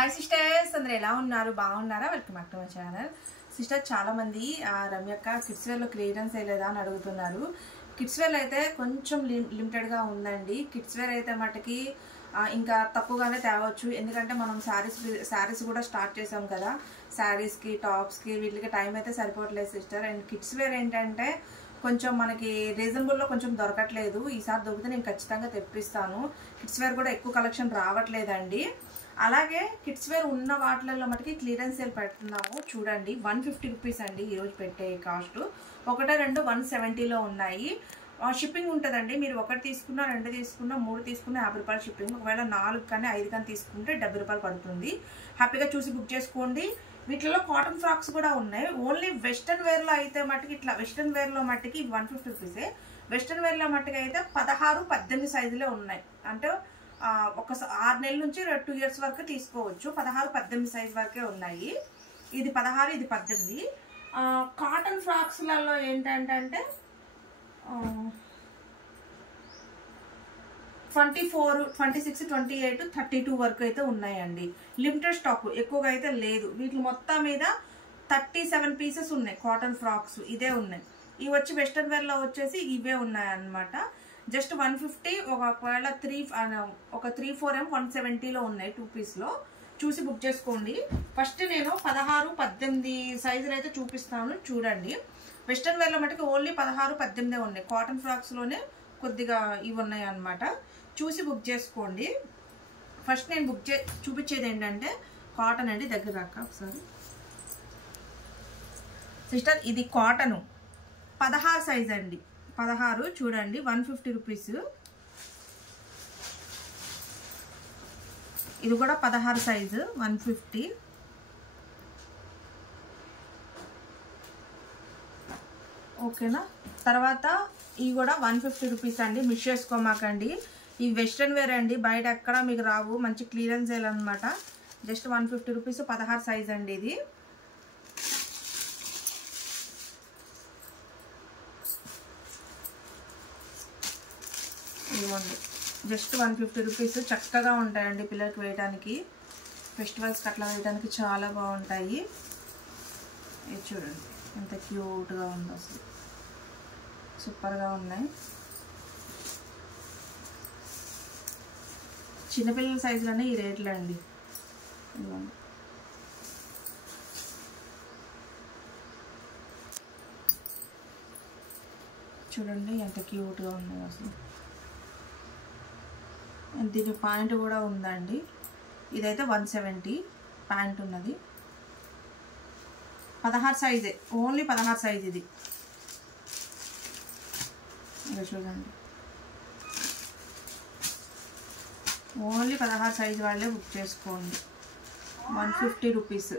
Hi sisters, అందరూ ఎలా ఉన్నారు? బాగున్నారా? Welcome back to my channel. Sister, చాలా మంది రమ్యక్క కిడ్స్ వేర్లో క్లియరెన్స్ అయ్యలేదా అని అడుగుతున్నారు. కిడ్స్ వేర్ అయితే కొంచెం లిమిటెడ్గా ఉందండి. కిడ్స్ వేర్ అయితే మటుకి ఇంకా తక్కువగానే తేవచ్చు. ఎందుకంటే మనం శారీస్ కూడా స్టార్ట్ చేసాం కదా. శారీస్కి, టాప్స్కి వీటికి టైం అయితే సరిపోవట్లేదు సిస్టర్. అండ్ కిడ్స్ వేర్ ఏంటంటే కొంచెం మనకి రీజనబుల్లో కొంచెం దొరకట్లేదు. ఈసారి దొరికితే నేను ఖచ్చితంగా తెప్పిస్తాను. కిడ్స్ వేర్ కూడా ఎక్కువ కలెక్షన్ రావట్లేదండి. అలాగే కిడ్స్ వేర్ ఉన్న వాటిలలో మటుకి క్లియరెన్స్ సేల్ పెడుతున్నాము. చూడండి, 150 రూపీస్ అండి ఈరోజు పెట్టే కాస్ట్. ఒకటో రెండు 170లో ఉన్నాయి. షిప్పింగ్ ఉంటుందండి. మీరు ఒకటి తీసుకున్నా, రెండు తీసుకున్నా, మూడు తీసుకున్నా 50 రూపాయలు షిప్పింగ్. ఒకవేళ 4 కానీ 5 కానీ తీసుకుంటే 70 రూపాయలు పడుతుంది. హ్యాపీగా చూసి బుక్ చేసుకోండి. వీటిలో కాటన్ ఫ్రాక్స్ కూడా ఉన్నాయి. ఓన్లీ వెస్ట్రన్ వేర్లో అయితే మట్టుకి ఇట్లా వెస్ట్రన్ వేర్లో మట్టుకి 150 రూపీసే. వెస్ట్రన్ వేర్లో మట్టుకి అయితే 16, 18 సైజులే ఉన్నాయి. అంటే ఒక 6 నెలల నుంచి 2 ఇయర్స్ వరకు తీసుకోవచ్చు. 16, 18 సైజ్ వరకే ఉన్నాయి. ఇది 16, ఇది 18. కాటన్ ఫ్రాక్స్లలో ఏంటంటే 24, 26, 28, 32 వరకు అయితే ఉన్నాయండి. లిమిటెడ్ స్టాక్, ఎక్కువగా అయితే లేదు. వీటి మొత్తం మీద 37 పీసెస్ ఉన్నాయి కాటన్ ఫ్రాక్స్. ఇదే ఉన్నాయి. ఇవి వచ్చి వెస్ట్రన్ వేర్లో వచ్చేసి ఇవే ఉన్నాయన్నమాట. జస్ట్ 150. ఒకవేళ 3, 4 170లో ఉన్నాయి. 2 పీస్లో చూసి బుక్ చేసుకోండి. ఫస్ట్ నేను 16, 18 సైజులు అయితే చూపిస్తాను. చూడండి, వెస్ట్రన్ వేర్లో మటుకు ఓన్లీ 16, 18 ఉన్నాయి. కాటన్ ఫ్రాక్స్లోనే కొద్దిగా ఇవి ఉన్నాయి అన్నమాట. చూసి బుక్ చేసుకోండి. ఫస్ట్ నేను చూపించేది ఏంటంటే కాటన్ అండి. దగ్గర రాక ఒకసారి సిస్టర్, ఇది కాటను 16 సైజ్ అండి. 16 చూడండి, 150 రూపీస్. ఇది కూడా 16 సైజు, 150. ఓకేనా. తర్వాత ఇవి కూడా 150 రూపీస్ అండి. మిస్ చేసుకోమాకండి. ఈ వెస్ట్రన్ వేర్ అండి, బయట ఎక్కడ మీకు రావు. మంచి క్లియరెన్స్ సేల్ అనమాట. జస్ట్ 150 రూపీస్, 16 సైజ్ అండి ఇది. ఇవ్వండి, జస్ట్ 150 రూపీస్. చక్కగా ఉంటాయండి పిల్లలకి వేయడానికి. ఫెస్టివల్స్కి అట్లా వేయడానికి చాలా బాగుంటాయి. ఇది చూడండి ఎంత క్యూట్గా ఉందో, అసలు సూపర్గా ఉన్నాయి. చిన్నపిల్లల సైజులోనే ఈ రేట్లు అండి. ఇవ్వండి, చూడండి ఎంత క్యూట్గా ఉన్నాయి అసలు. దీని ప్యాంట్ కూడా ఉందండి. ఇదైతే 170 ప్యాంట్ ఉన్నది. 16 సైజే, ఓన్లీ 16 సైజ్ ఇది. ఇక చూడండి, ఓన్లీ 16 సైజ్ వాళ్ళే బుక్ చేసుకోండి. 150 రూపీస్.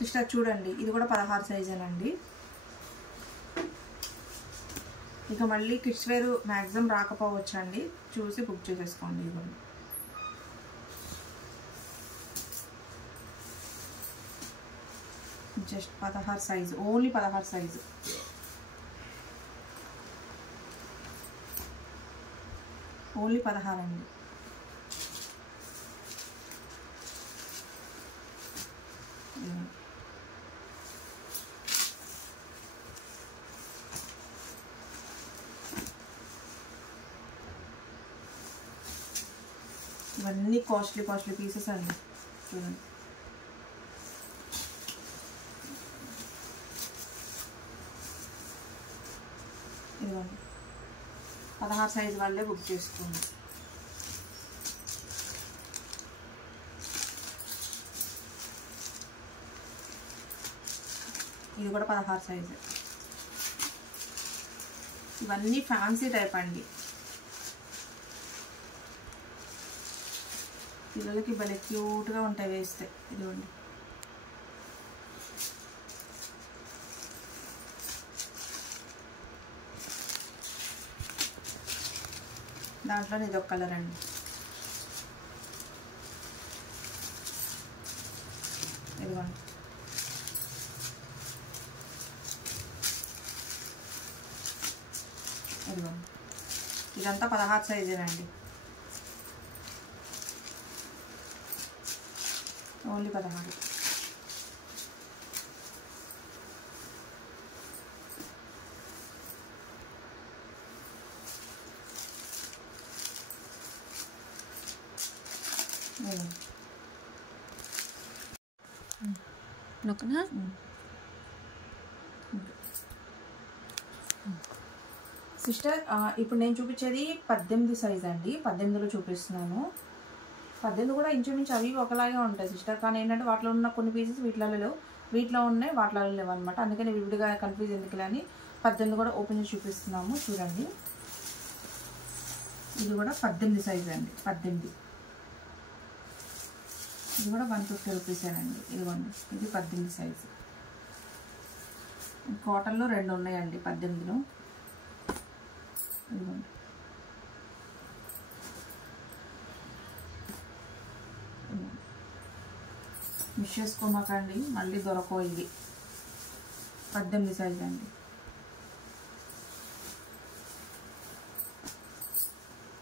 సిస్టర్ చూడండి, ఇది కూడా 16 సైజేనండి. ఇక మళ్ళీ కిడ్స్ వేర్ మ్యాక్సిమం రాకపోవచ్చు అండి. చూసి బుక్ చేసేసుకోండి. ఇది కూడా just 16 size, only 16 size. Only 16 అండి. ఇవన్నీ కాస్ట్లీ పీసెస్ అండి. చూడండి, ఇదిగోండి 16 సైజు వాళ్ళే బుక్ చేసుకోండి. ఇది కూడా 16 సైజు. ఇవన్నీ ఫ్యాన్సీ టైప్ అండి. పిల్లలకి భలే క్యూట్గా ఉంటాయి వేస్తే. ఇదిగోండి, దాంట్లో ఇది ఒక కలర్ అండి. ఇదిగోండి, ఇదిగోండి, ఇదంతా 16 సైజేనండి. ఓన్లీ 16. నొక్కనా? సిస్టర్ ఇప్పుడు నేను చూపించేది 18 సైజ్ అండి. 18లో చూపిస్తున్నాను. 18 కూడా ఇంచుమించు అవి ఒకలాగే ఉంటాయి సిస్టర్. కానీ ఏంటంటే వాటిలో ఉన్న కొన్ని పీసెస్ వీటిలో లేవు, వీటిలో ఉన్నాయి వాటిలో లేవు అనమాట. అందుకని విడిగా కన్ఫ్యూజ్ ఎందుకులే అని 18 కూడా ఓపెన్ చేసి చూపిస్తున్నాము. చూడండి, ఇది కూడా 18 సైజ్ అండి. 18 ఇది కూడా 150 రూపీసేనండి. ఇదిగోండి, ఇది 18 సైజు. కాటన్లో 2 ఉన్నాయండి 18లో. ఇదిగోండి, మిస్ చేసుకోమాకండి, మళ్ళీ దొరకవు ఇవి. 18 సైజు అండి.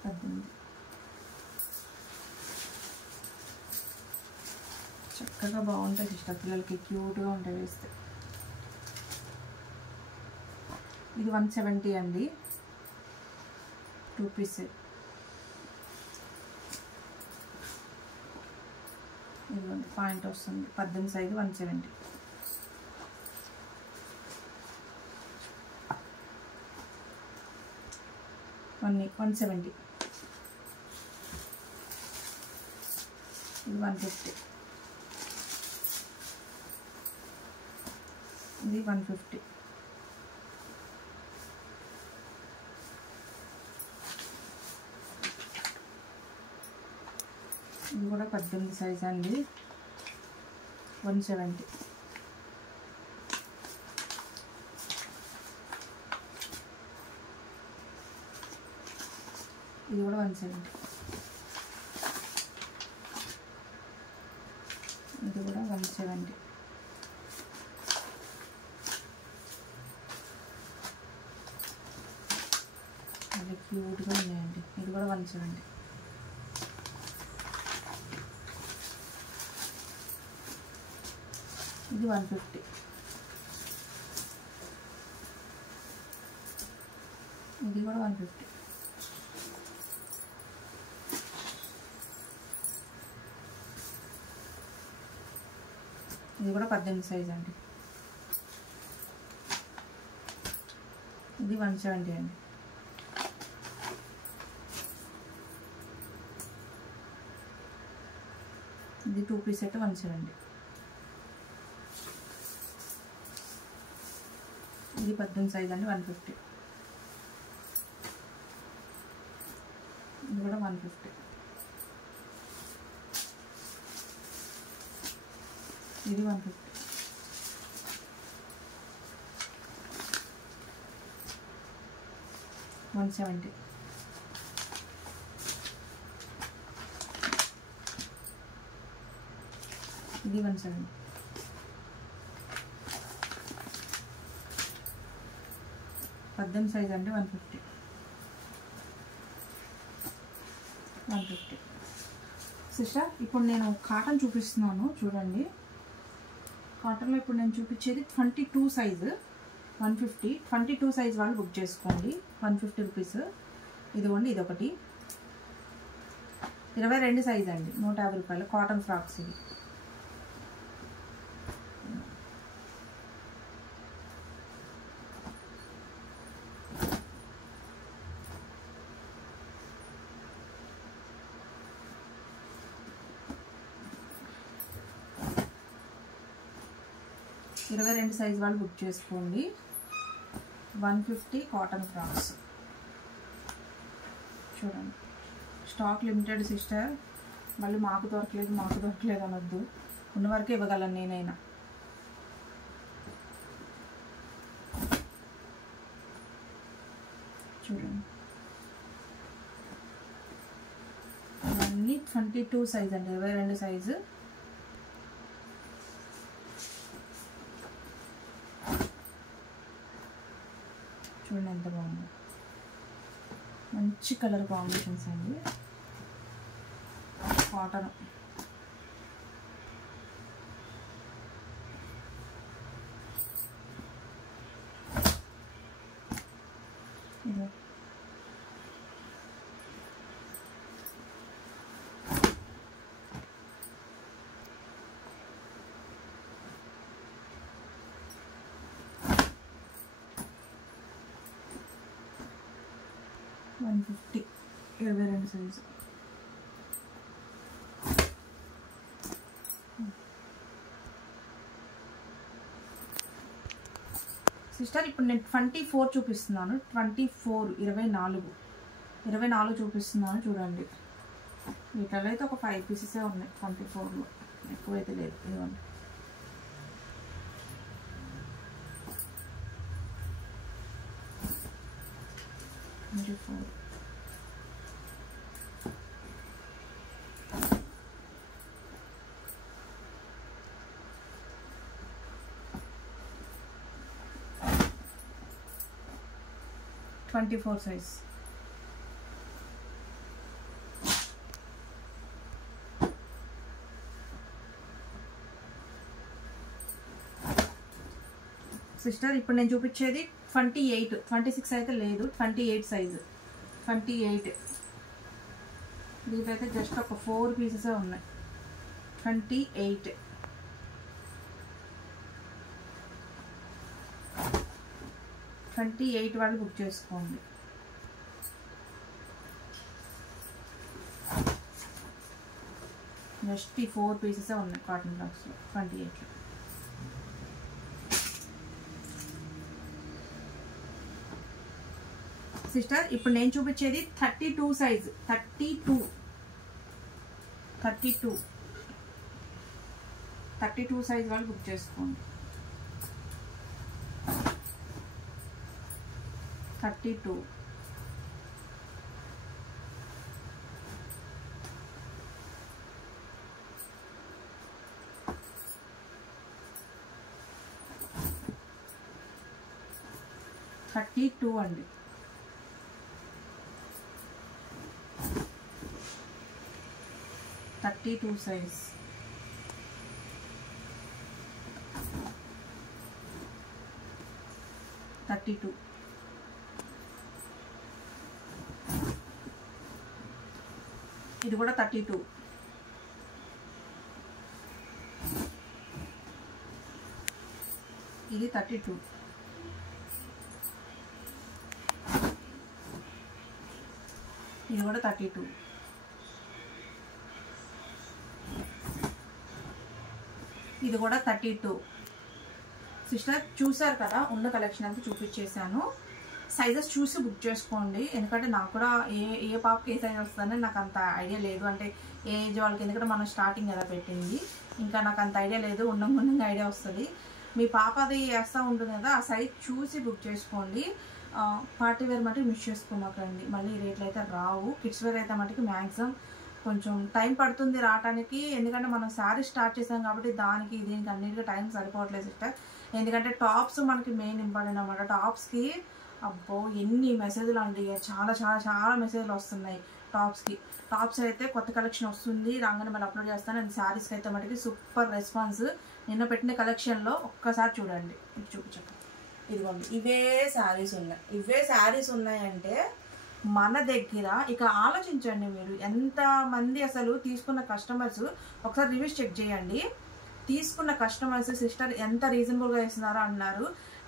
18 చక్కగా బాగుంటాయి సిస్టర్, పిల్లలకి క్యూట్గా ఉంటాయి వేస్తే. ఇది 170 అండి, 2 పీస్. ఇదిగోండి పాయింట్ వస్తుంది. 18 సైజు 170. ఇది 150. ఇది 150. ఇది 150. ఇది కూడా 18 సైజ్ అండి, 170. ఇది కూడా 170. ఇది కూడా 170. అది క్యూట్గా ఉన్నాయండి. ఇది కూడా 170. ఇది 150. ఇది కూడా 150. ఇది కూడా 18 సైజ్ అండి. ఇది 170 అండి. ఇది 2 పీస్ సెట్ 170. ఇది 18 సైజ్ అండి, 150. ఇది కూడా 150. ఇది 150. ఇది 170. ఇది 170. పద్దెనిమిది సైజ్ అంటే 150. 150. సిస్టర్ ఇప్పుడు నేను కాటన్ చూపిస్తున్నాను చూడండి. కాటన్లో ఇప్పుడు నేను చూపించేది 22 సైజు 150. 22 సైజ్ వాళ్ళు బుక్ చేసుకోండి, 150 రూపీస్. ఇదిగోండి, ఇదొకటి 22 సైజ్ అండి, 150 రూపాయలు. కాటన్ ఫ్రాక్స్ ఇవి. ఇరవై 22 సైజ్ వాళ్ళు బుక్ చేసుకోండి, 150 కాటన్ ఫ్రాక్స్. చూడండి, స్టాక్ లిమిటెడ్ సిస్టర్. మళ్ళీ మాకు దొరకలేదు అనొద్దు, ఉన్న వరకే ఇవ్వగలను నేనైనా. చూడండి, ఇవన్నీ 22 సైజ్ అండి, 22 సైజు. చూడండి ఎంత బాగుంది, మంచి కలర్ కాంబినేషన్స్ అండి. కాటన్ ఇది $150 22 సైజు. సిస్టర్ ఇప్పుడు నేను 24 చూపిస్తున్నాను. 24 చూపిస్తున్నాను చూడండి. వీటిలో అయితే ఒక 5 పీసెసే ఉన్నాయి 24లో, ఎక్కువైతే లేదు. ఇదిగోండి. $24 సైజ్. సిస్టర్ ఇప్పుడు నేను చూపించేది 28, 26 అయితే లేదు, 28 సైజు. 28 దీనికైతే జస్ట్ ఒక 4 పీసెసే ఉన్నాయి. 28 వాళ్ళు బుక్ చేసుకోండి. జస్ట్ ఈ 4 పీసెసే ఉన్నాయి కాటన్ బ్లాక్స్లో 28లో. సిస్టర్ ఇప్పుడు నేను చూపించేది 32 సైజు. 32 సైజ్ వాళ్ళు బుక్ చేసుకోండి. 32 అండి. 32 సైజ్. ఇది కూడా 32. ఇది 32. ఇది కూడా 32. ఇది కూడా 32. సిస్టర్ చూసారు కదా, ఉన్న కలెక్షన్ అంతా చూపించేసాను. సైజెస్ చూసి బుక్ చేసుకోండి. ఎందుకంటే నాకు కూడా ఏ పాపకి ఏ సైజ్ వస్తుందని నాకు అంత ఐడియా లేదు. అంటే ఏ ఏజ్ వాళ్ళకి, ఎందుకంటే మనం స్టార్టింగ్ ఎలా పెట్టింది, ఇంకా నాకు అంత ఐడియా లేదు. ఉన్నంగా ఐడియా వస్తుంది. మీ పాప అది వేస్తూ ఉంటుంది కదా, ఆ సైజ్ చూసి బుక్ చేసుకోండి. పార్టీ వేర్ మటుకు మిస్ చేసుకోమాకండి, మళ్ళీ రేట్లు అయితే రావు. కిడ్స్ వేర్ అయితే మటుకు మ్యాక్సిమం కొంచెం టైం పడుతుంది రావడానికి. ఎందుకంటే మనం శారీ స్టార్ట్ చేసాం కాబట్టి దీనికి అన్నిటికీ టైం సరిపోవట్లేదు సిస్టర్. ఎందుకంటే టాప్స్ మనకి మెయిన్ ఇంపార్టెంట్ అనమాట. టాప్స్కి అబ్బో ఎన్ని మెసేజ్లు అండి, చాలా మెసేజ్లు వస్తున్నాయి టాప్స్కి. టాప్స్ అయితే కొత్త కలెక్షన్ వస్తుంది, రాగానే మళ్ళీ అప్లోడ్ చేస్తాను. అండ్ శారీస్కి అయితే మటుకి సూపర్ రెస్పాన్స్. నిన్న పెట్టిన కలెక్షన్లో ఒక్కసారి చూడండి. చూపించండి, ఇదిగోండి ఇవే శారీస్ ఉన్నాయంటే మన దగ్గర ఇక ఆలోచించండి మీరు, ఎంతమంది అసలు తీసుకున్న కస్టమర్స్ ఒకసారి రివ్యూస్ చెక్ చేయండి. తీసుకున్న కస్టమర్స్ సిస్టర్ ఎంత రీజనబుల్గా ఇస్తున్నారో అన్నారు.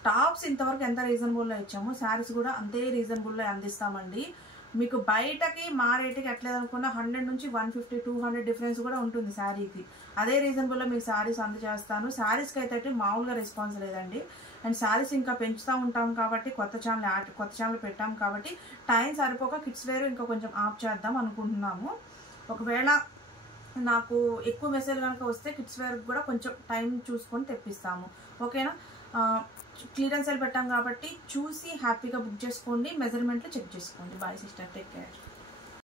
టాప్స్ ఇంతవరకు ఎంత రీజనబుల్లో ఇచ్చాము, శారీస్ కూడా అంతే రీజనబుల్లో అందిస్తామండి. మీకు బయటకి మా రేటుకి ఎట్లేదనుకున్నా 100 నుంచి 150, 200 డిఫరెన్స్ కూడా ఉంటుంది శారీకి. అదే రీజనబుల్లో మీకు శారీస్ అందజేస్తాను. శారీస్కి అయితే మామూలుగా రెస్పాన్స్ లేదండి. అండ్ శారీస్ ఇంకా పెంచుతూ ఉంటాం కాబట్టి, కొత్త ఛానల్ పెట్టాం కాబట్టి టైం సరిపోక కిడ్స్ వేర్ ఇంకా కొంచెం ఆప్ చేద్దాం అనుకుంటున్నాము. ఒకవేళ నాకు ఎక్కువ మెసేజ్ కనుక వస్తే కిడ్స్ వేర్ కూడా కొంచెం టైం చూసుకొని తెప్పిస్తాము. ఓకేనా? క్లియరెన్స్ సేల్ పెట్టాం కాబట్టి చూసి హ్యాపీగా బుక్ చేసుకోండి. మెజర్మెంట్లు చెక్ చేసుకోండి. Bye sister, take care.